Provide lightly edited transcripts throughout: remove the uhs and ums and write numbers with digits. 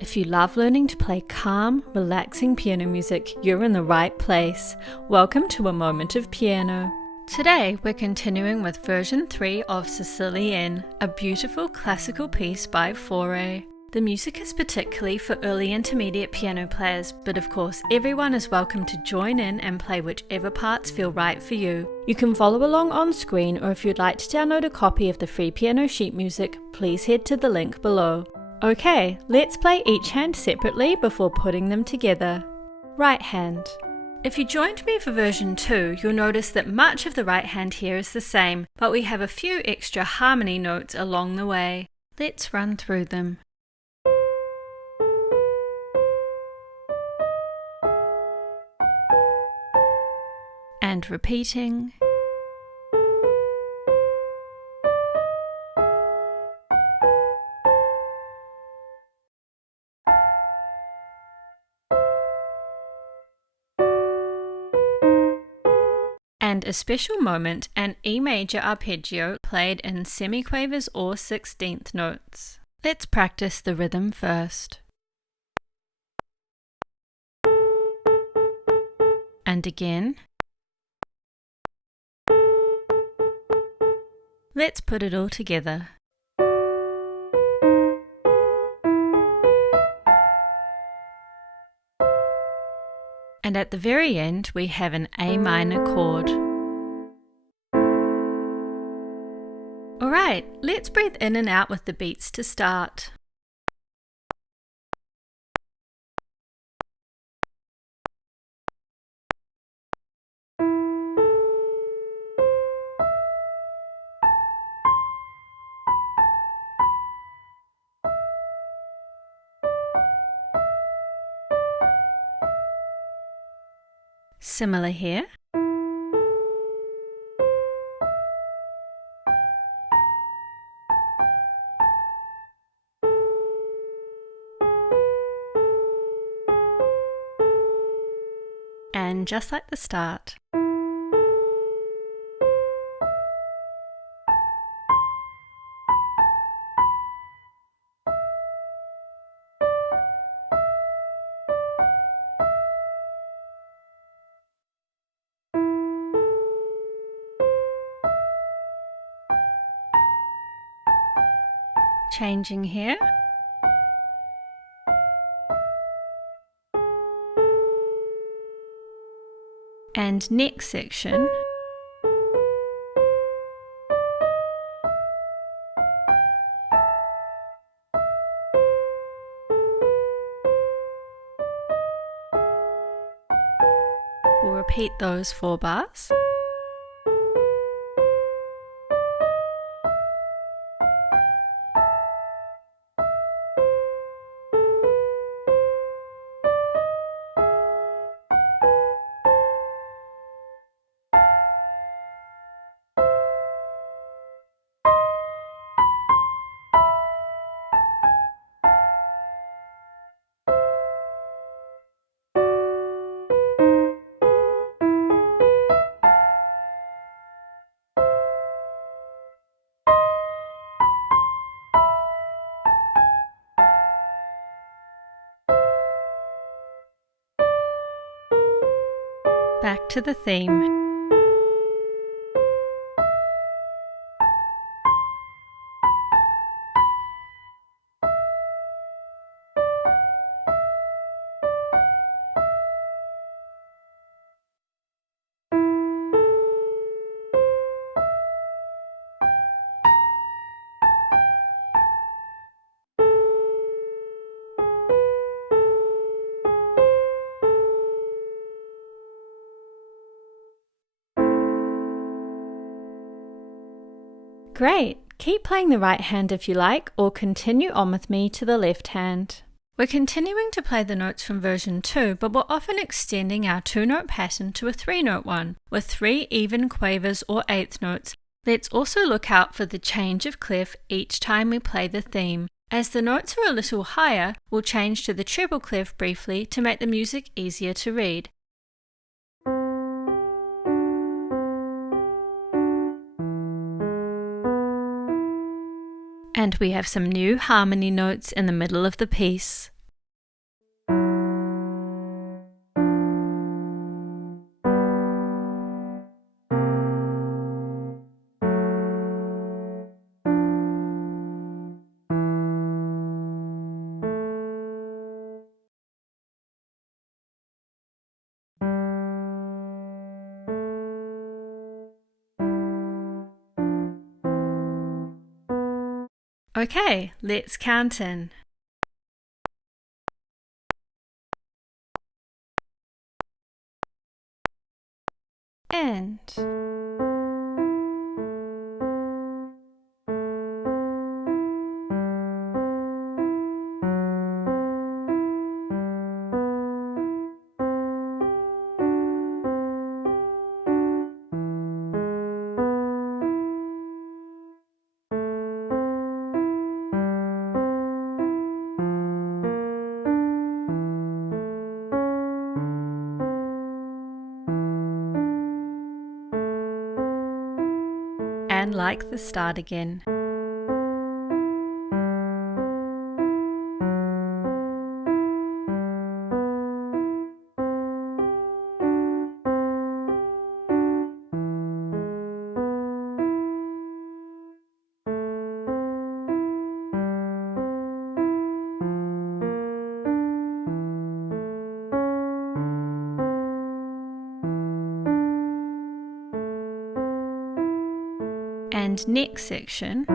If you love learning to play calm, relaxing piano music, you're in the right place. Welcome to A Moment of Piano. Today we're continuing with version 3 of Sicilienne, a beautiful classical piece by Fauré. The music is particularly for early intermediate piano players, but of course everyone is welcome to join in and play whichever parts feel right for you. You can follow along on screen, or if you'd like to download a copy of the free piano sheet music, please head to the link below. Okay, let's play each hand separately before putting them together. Right hand. If you joined me for version 2, you'll notice that much of the right hand here is the same, but we have a few extra harmony notes along the way. Let's run through them. And repeating. And a special moment, an E major arpeggio played in semiquavers or 16th notes. Let's practice the rhythm first. And again. Let's put it all together. And at the very end, we have an A minor chord. Alright, let's breathe in and out with the beats to start. Similar here. And just like the start. Changing here. And next section. We'll repeat those 4 bars. Back to the theme. Great! Keep playing the right hand if you like, or continue on with me to the left hand. We're continuing to play the notes from version 2, but we're often extending our 2-note pattern to a 3-note one, with 3 even quavers or 8th notes. Let's also look out for the change of clef each time we play the theme. As the notes are a little higher, we'll change to the treble clef briefly to make the music easier to read. And we have some new harmony notes in the middle of the piece. Okay, let's count in. And like the start again. And next section.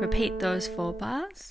Repeat those 4 bars.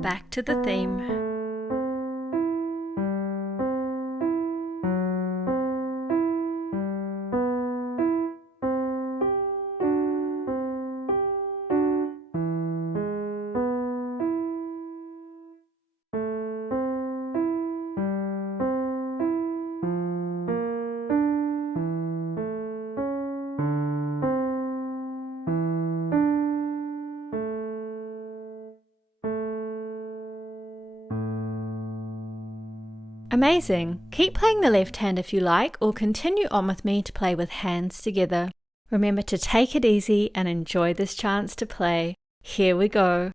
Back to the theme. Amazing! Keep playing the left hand if you like, or continue on with me to play with hands together. Remember to take it easy and enjoy this chance to play. Here we go!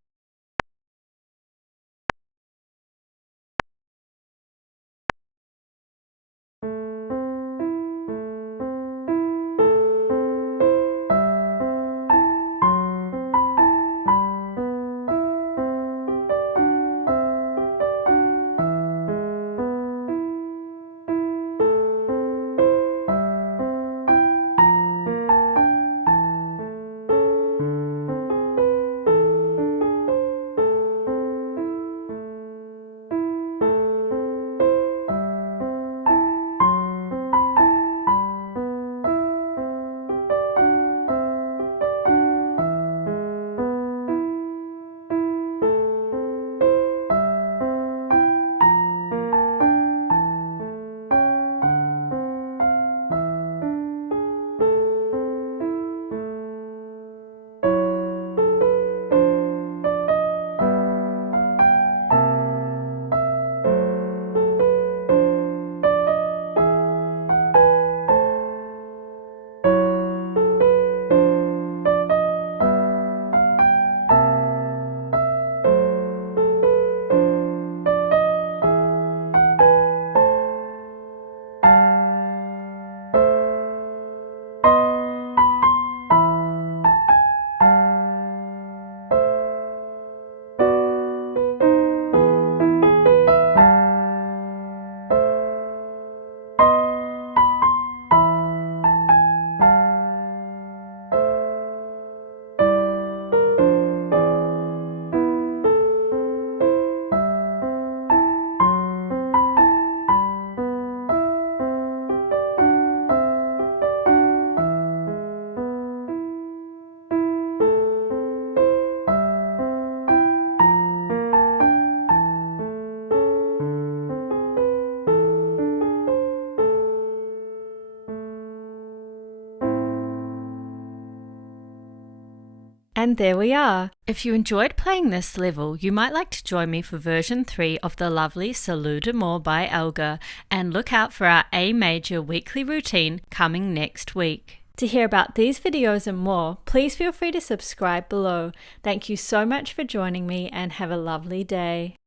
And there we are. If you enjoyed playing this level, you might like to join me for version 3 of the lovely Salut d'Amour by Elgar, and look out for our A major weekly routine coming next week. To hear about these videos and more, please feel free to subscribe below. Thank you so much for joining me and have a lovely day.